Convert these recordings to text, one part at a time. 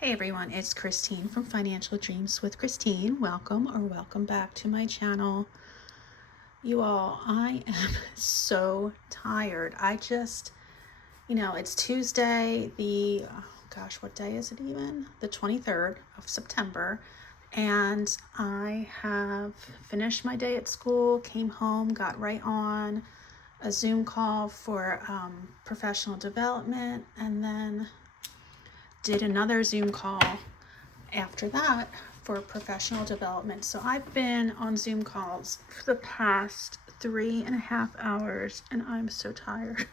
Hey everyone, it's Christine from Financial Dreams with Christine. Welcome back to my channel. You all, I am so tired. It's Tuesday, what day is it even? The 23rd of September. And I have finished my day at school, came home, got right on a Zoom call for professional development, and then did another Zoom call after that for professional development. So I've been on Zoom calls for the past 3.5 hours and I'm so tired.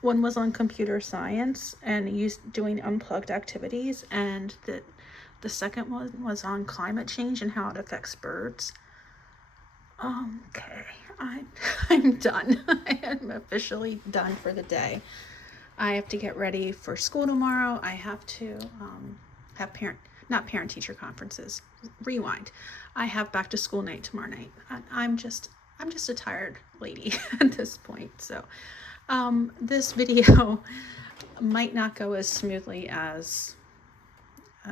One was on computer science and doing unplugged activities, and the second one was on climate change and how it affects birds. Okay, I'm done. I am officially done for the day. I have to get ready for school tomorrow. I have to have not parent teacher conferences. Rewind. I have back to school night tomorrow night. I'm just a tired lady at this point. So this video might not go as smoothly as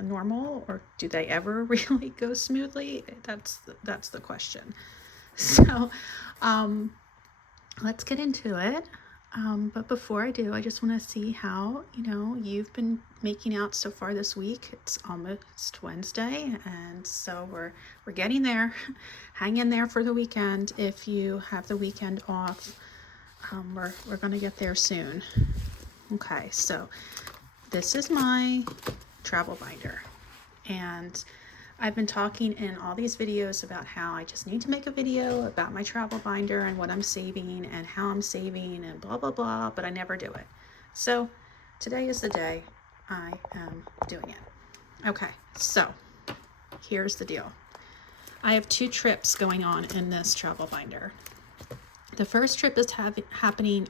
normal, or do they ever really go smoothly? That's the question. So let's get into it. But before I do, I just want to see how, you've been making out so far this week. It's almost Wednesday, and so we're getting there. Hang in there for the weekend. If you have the weekend off, we're going to get there soon. Okay, so this is my travel binder, and I've been talking in all these videos about how I just need to make a video about my travel binder and what I'm saving and how I'm saving and blah, blah, blah, but I never do it. So today is the day I am doing it. Okay, so here's the deal. I have 2 trips going on in this travel binder. The first trip is happening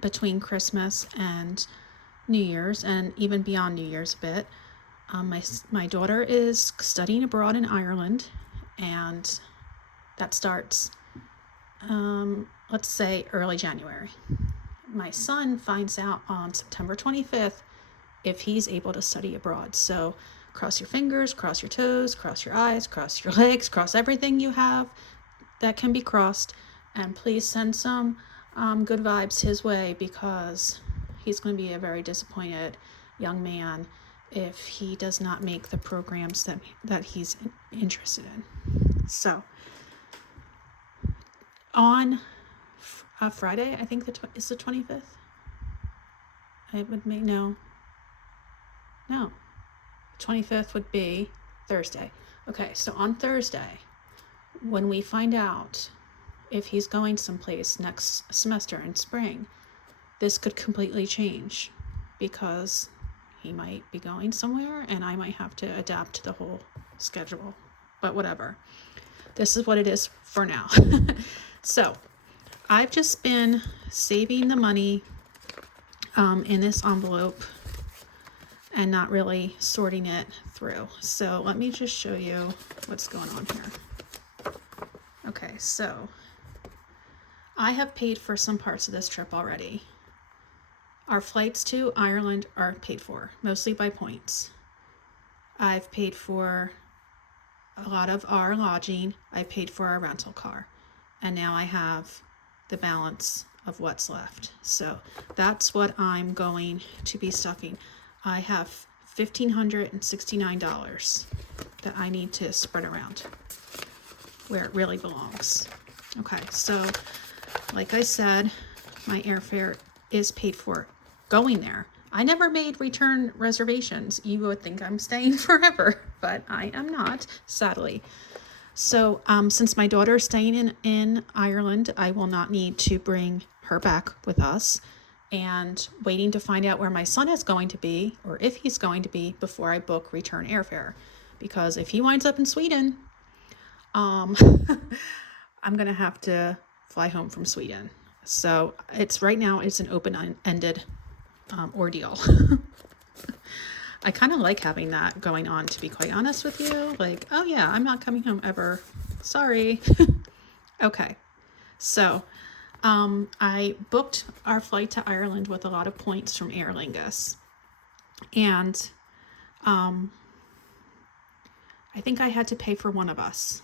between Christmas and New Year's, and even beyond New Year's a bit. My daughter is studying abroad in Ireland, and that starts, let's say, early January. My son finds out on September 25th if he's able to study abroad. So cross your fingers, cross your toes, cross your eyes, cross your legs, cross everything you have that can be crossed, and please send some good vibes his way, because he's going to be a very disappointed young man if he does not make the programs that he's interested in. So on Friday, I think is the 25th. It would make no 25th would be Thursday. Okay, so on Thursday, when we find out if he's going someplace next semester in spring, this could completely change, because he might be going somewhere and I might have to adapt to the whole schedule, but whatever. This is what it is for now. So I've just been saving the money in this envelope and not really sorting it through. So let me just show you what's going on here. Okay, so I have paid for some parts of this trip already. Our flights to Ireland are paid for, mostly by points. I've paid for a lot of our lodging. I paid for our rental car. And now I have the balance of what's left. So that's what I'm going to be stuffing. I have $1,569 that I need to spread around where it really belongs. Okay, so like I said, my airfare is paid for going there. I never made return reservations. You would think I'm staying forever, but I am not, sadly. So since my daughter is staying in Ireland, I will not need to bring her back with us, and waiting to find out where my son is going to be, or if he's going to be, before I book return airfare. Because if he winds up in Sweden, I'm going to have to fly home from Sweden. So right now it's an open-ended ordeal. I kind of like having that going on, to be quite honest with you. Like, oh yeah, I'm not coming home ever. Sorry. Okay. So I booked our flight to Ireland with a lot of points from Aer Lingus. And I think I had to pay for one of us.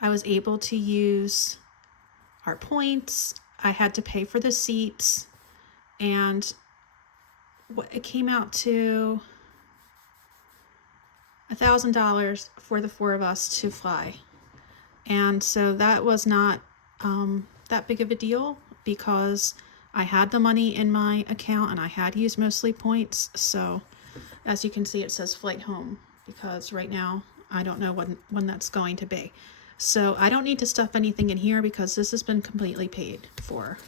I was able to use our points. I had to pay for the seats, and it came out to $1,000 for the 4 of us to fly. And so that was not that big of a deal, because I had the money in my account and I had used mostly points. So as you can see, it says flight home, because right now I don't know when that's going to be. So I don't need to stuff anything in here because this has been completely paid for.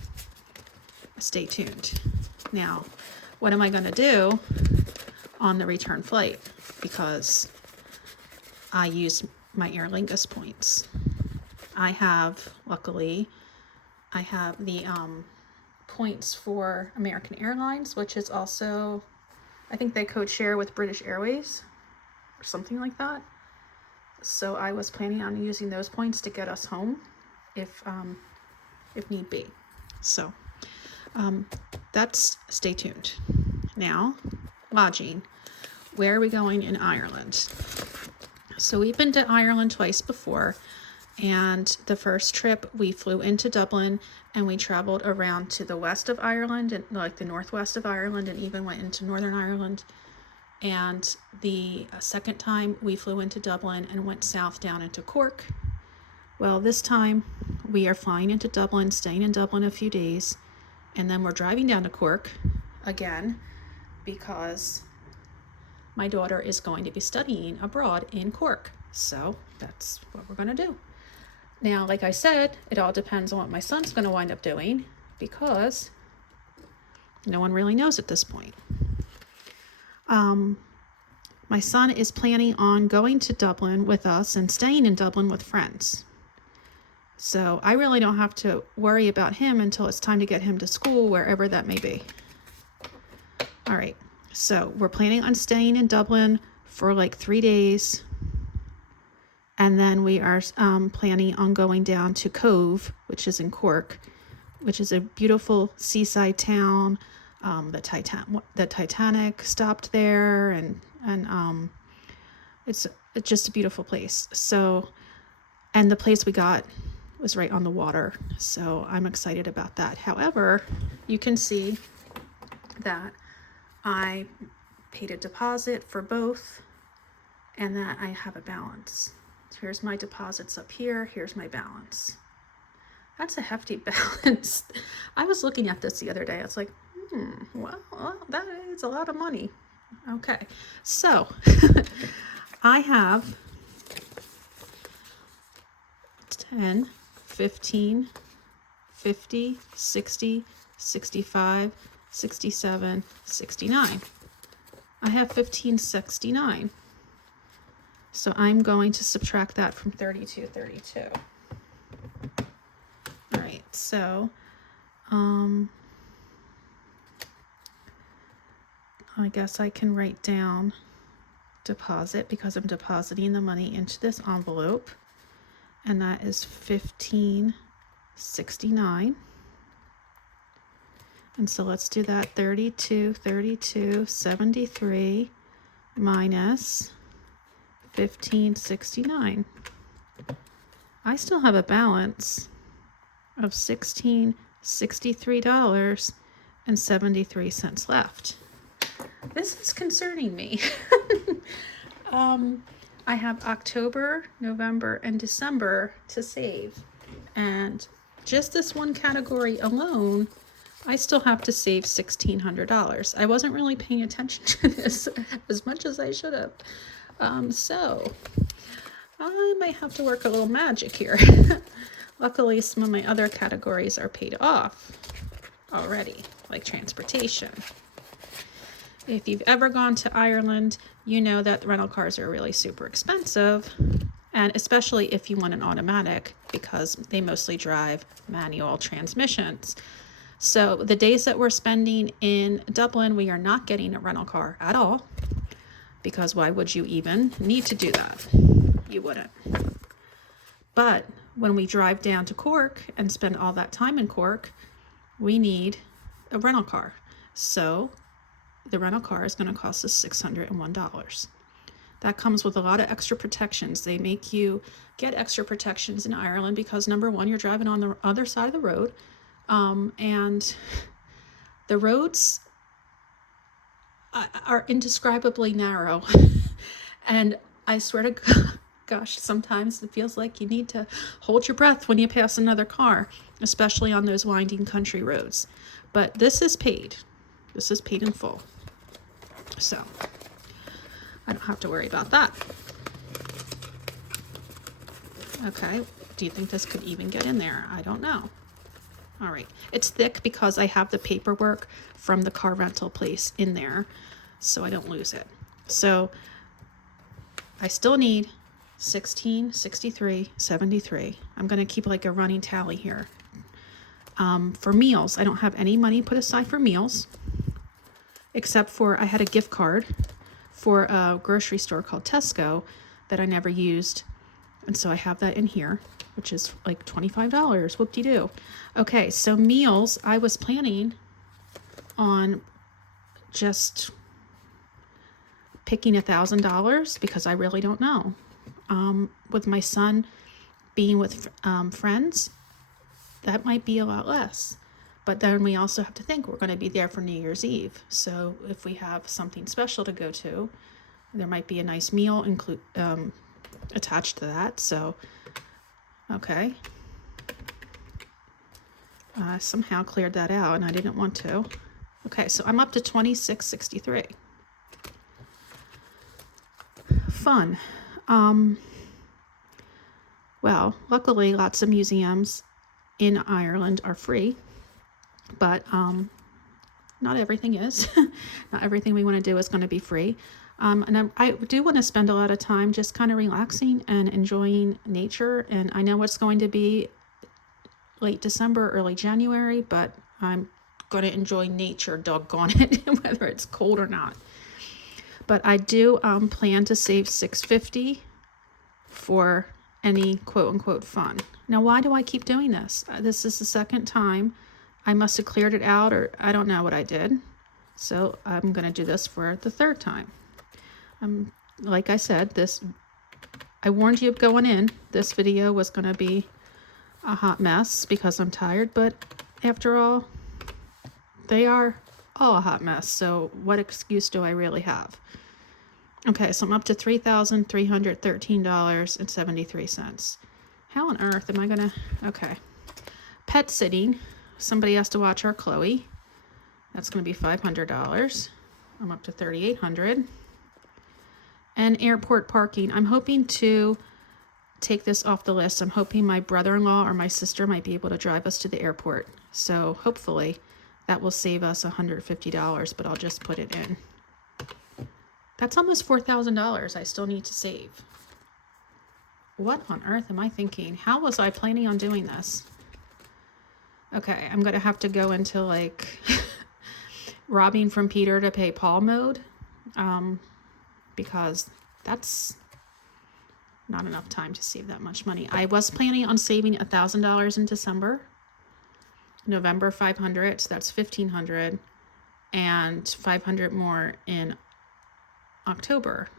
Stay tuned. Now, what am I going to do on the return flight? Because I use my Aer Lingus points. Luckily, I have the points for American Airlines, which is also, I think they code share with British Airways or something like that. So I was planning on using those points to get us home if need be. So that's, stay tuned. Now, lodging. Where are we going in Ireland? So we've been to Ireland twice before, and the first trip we flew into Dublin and we traveled around to the west of Ireland, and like the northwest of Ireland, and even went into Northern Ireland. And the second time we flew into Dublin and went south down into Cork. Well, this time we are flying into Dublin, staying in Dublin a few days, and then we're driving down to Cork again because my daughter is going to be studying abroad in Cork. So that's what we're going to do. Now, like I said, it all depends on what my son's going to wind up doing, because no one really knows at this point. My son is planning on going to Dublin with us and staying in Dublin with friends. So I really don't have to worry about him until it's time to get him to school, wherever that may be. All right. So we're planning on staying in Dublin for like 3 days. And then we are planning on going down to Cove, which is in Cork, which is a beautiful seaside town. The Titanic stopped there, and it's just a beautiful place. So, and the place we got was right on the water. So I'm excited about that. However, you can see that I paid a deposit for both and that I have a balance. So here's my deposits up here. Here's my balance. That's a hefty balance. I was looking at this the other day. I was like, well, that is a lot of money. Okay, so I have 10, 15, 50, 60, 65, 67, 69. I have 1569. So I'm going to subtract that from 3232. All right, so I guess I can write down deposit, because I'm depositing the money into this envelope, and that is 1569. And so let's do that. 3273 minus 1569. I still have a balance of $1,663.73 left. This is concerning me. I have October, November, and December to save. And just this one category alone, I still have to save $1,600. I wasn't really paying attention to this as much as I should have. So I might have to work a little magic here. Luckily, some of my other categories are paid off already, like transportation. If you've ever gone to Ireland, you know that the rental cars are really super expensive, and especially if you want an automatic, because they mostly drive manual transmissions. So the days that we're spending in Dublin, we are not getting a rental car at all, because why would you even need to do that? You wouldn't. But when we drive down to Cork and spend all that time in Cork, we need a rental car. So the rental car is going to cost us $601. That comes with a lot of extra protections. They make you get extra protections in Ireland because, number one, you're driving on the other side of the road, and the roads are indescribably narrow. And I swear to God, gosh, sometimes it feels like you need to hold your breath when you pass another car, especially on those winding country roads. But this is paid. This is paid in full. So I don't have to worry about that. Okay, do you think this could even get in there? I don't know. All right, it's thick because I have the paperwork from the car rental place in there, so I don't lose it. So I still need 16, 63, 73. I'm going to keep like a running tally here. For meals, I don't have any money put aside for meals, except for I had a gift card for a grocery store called Tesco that I never used. And so I have that in here, which is like $25. Whoop-de-doo. Okay, so meals, I was planning on just picking $1,000 because I really don't know. With my son being with friends, that might be a lot less. But then we also have to think we're going to be there for New Year's Eve. So if we have something special to go to, there might be a nice meal attached to that. So, okay. Somehow cleared that out, and I didn't want to. Okay, so I'm up to $26.63. Fun. Well, luckily, lots of museums in Ireland are free, but not everything is. Not everything we want to do is going to be free. And I do want to spend a lot of time just kind of relaxing and enjoying nature. And I know it's going to be late December, early January, but I'm going to enjoy nature, doggone it, whether it's cold or not. But I do plan to save $650 for any quote-unquote fun. Now, why do I keep doing this? This is the second time. I must have cleared it out, or I don't know what I did. So I'm going to do this for the third time. Like I said, I warned you going in. This video was going to be a hot mess because I'm tired, but after all, they are all a hot mess. So what excuse do I really have? Okay, so I'm up to $3,313.73. How on earth am I gonna? Okay, pet sitting. Somebody has to watch our Chloe. That's gonna be $500. I'm up to $3,800. And airport parking. I'm hoping to take this off the list. I'm hoping my brother-in-law or my sister might be able to drive us to the airport. So hopefully that will save us $150, but I'll just put it in. That's almost $4,000 I still need to save. What on earth am I thinking? How was I planning on doing this? Okay, I'm going to have to go into like robbing from Peter to pay Paul mode, because that's not enough time to save that much money. I was planning on saving $1,000 in December, November $500, so that's $1,500, and $500 more in October.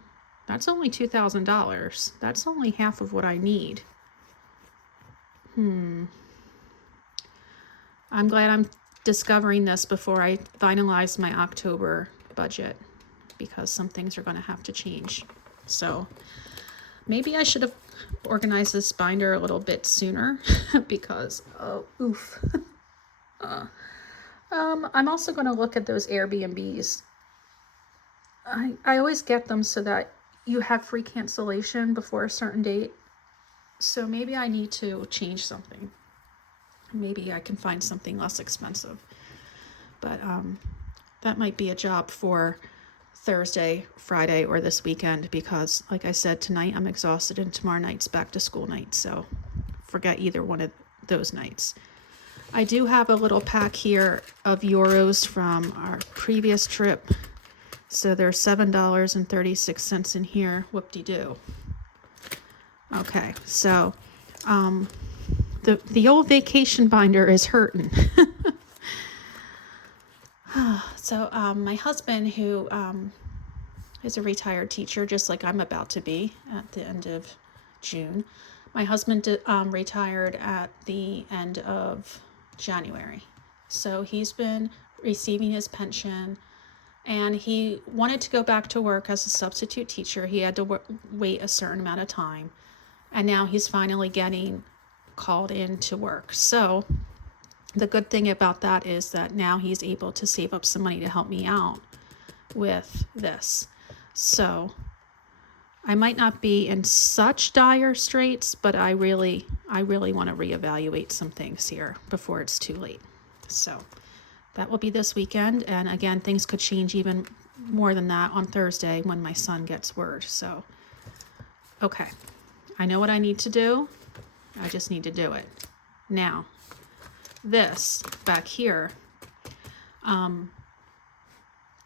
That's only $2,000. That's only half of what I need. I'm glad I'm discovering this before I finalize my October budget, because some things are going to have to change. So maybe I should have organized this binder a little bit sooner because, oh, oof. I'm also going to look at those Airbnbs. I always get them so that you have free cancellation before a certain date. So maybe I need to change something. Maybe I can find something less expensive. But that might be a job for Thursday, Friday, or this weekend, because like I said, tonight I'm exhausted and tomorrow night's back to school night. So forget either one of those nights. I do have a little pack here of euros from our previous trip. So there's $7.36 in here. Whoop-de-doo. Okay, so the old vacation binder is hurting. So my husband, who is a retired teacher, just like I'm about to be at the end of June. My husband retired at the end of January. So he's been receiving his pension, and he wanted to go back to work as a substitute teacher. He had to wait a certain amount of time, and now he's finally getting called in to work. So the good thing about that is that now he's able to save up some money to help me out with this. So I might not be in such dire straits, but I really want to reevaluate some things here before it's too late. So that will be this weekend. And again, things could change even more than that on Thursday when my son gets word. So, okay, I know what I need to do. I just need to do it. Now, this back here,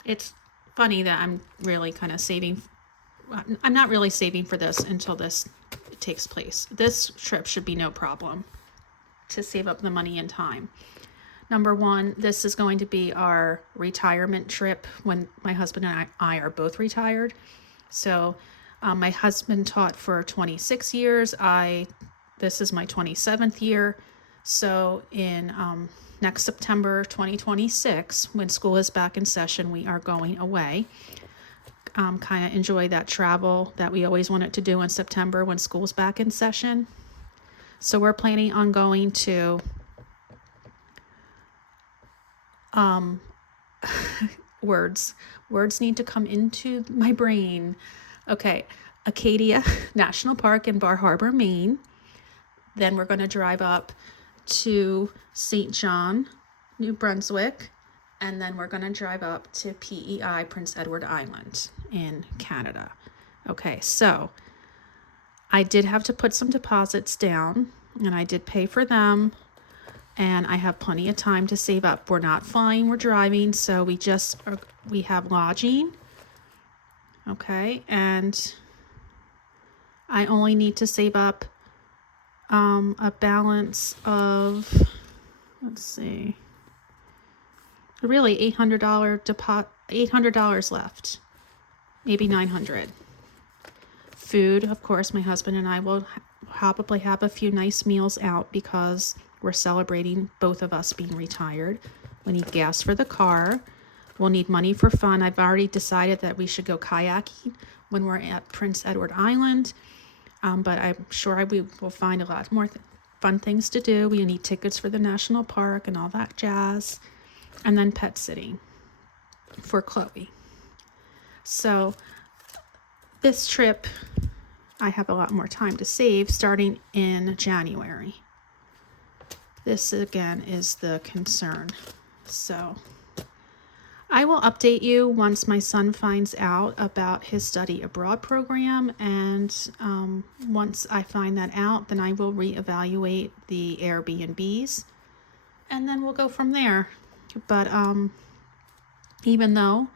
it's funny that I'm really kind of saving. I'm not really saving for this until this takes place. This trip should be no problem to save up the money and time. Number one, this is going to be our retirement trip when my husband and I are both retired. So my husband taught for 26 years. This is my 27th year. So in next September 2026, when school is back in session, we are going away. Kind of enjoy that travel that we always wanted to do in September when school's back in session. So we're planning on going to words need to come into my brain. Okay, Acadia National Park in Bar Harbor, Maine. Then we're going to drive up to St. John, New Brunswick, and then we're going to drive up to PEI, Prince Edward Island in Canada. Okay, so I did have to put some deposits down, and I did pay for them, and I have plenty of time to save up. We're not flying, we're driving, so we have lodging. Okay, and I only need to save up a balance of, let's see, really $800 left, maybe $900. Food, of course, my husband and I will probably have a few nice meals out because we're celebrating both of us being retired. We need gas for the car. We'll need money for fun. I've already decided that we should go kayaking when we're at Prince Edward Island. But I'm sure we will find a lot more fun things to do. We need tickets for the national park and all that jazz. And then pet sitting for Chloe. So this trip, I have a lot more time to save starting in January. This again is the concern. So I will update you once my son finds out about his study abroad program, and once I find that out, then I will reevaluate the Airbnbs, and then we'll go from there. But even though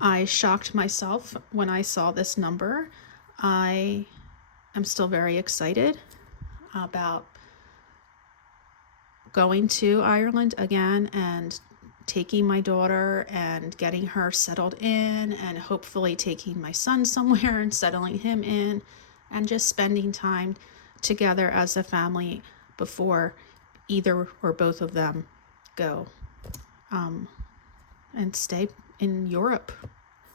I shocked myself when I saw this number, I am still very excited about going to Ireland again and taking my daughter and getting her settled in, and hopefully taking my son somewhere and settling him in, and just spending time together as a family before either or both of them go and stay in Europe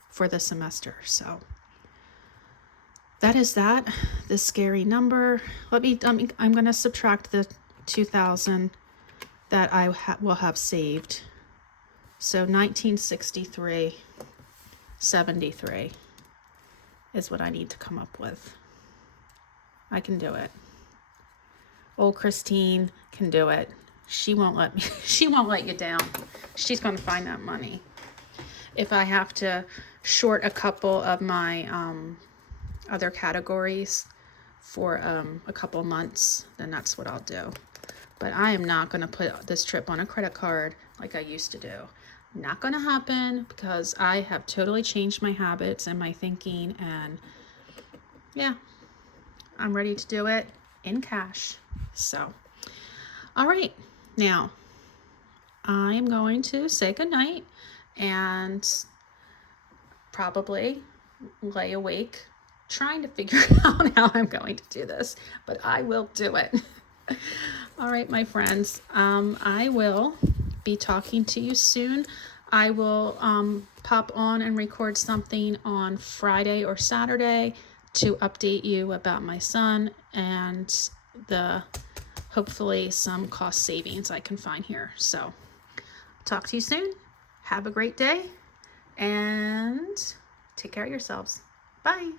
for the semester. So that is that. The scary number. I'm going to subtract the 2,000 that I will have saved. So 1963.73 is what I need to come up with. I can do it. Old Christine can do it. She won't let me. She won't let you down. She's going to find that money. If I have to short a couple of my other categories for a couple months, then that's what I'll do. But I am not going to put this trip on a credit card like I used to do. Not going to happen, because I have totally changed my habits and my thinking, and yeah, I'm ready to do it in cash. So, all right, now I am going to say goodnight, and probably lay awake trying to figure out how I'm going to do this, but I will do it. All right, my friends, I will be talking to you soon. I will pop on and record something on Friday or Saturday to update you about my son and the hopefully some cost savings I can find here. So talk to you soon. Have a great day and take care of yourselves. Bye.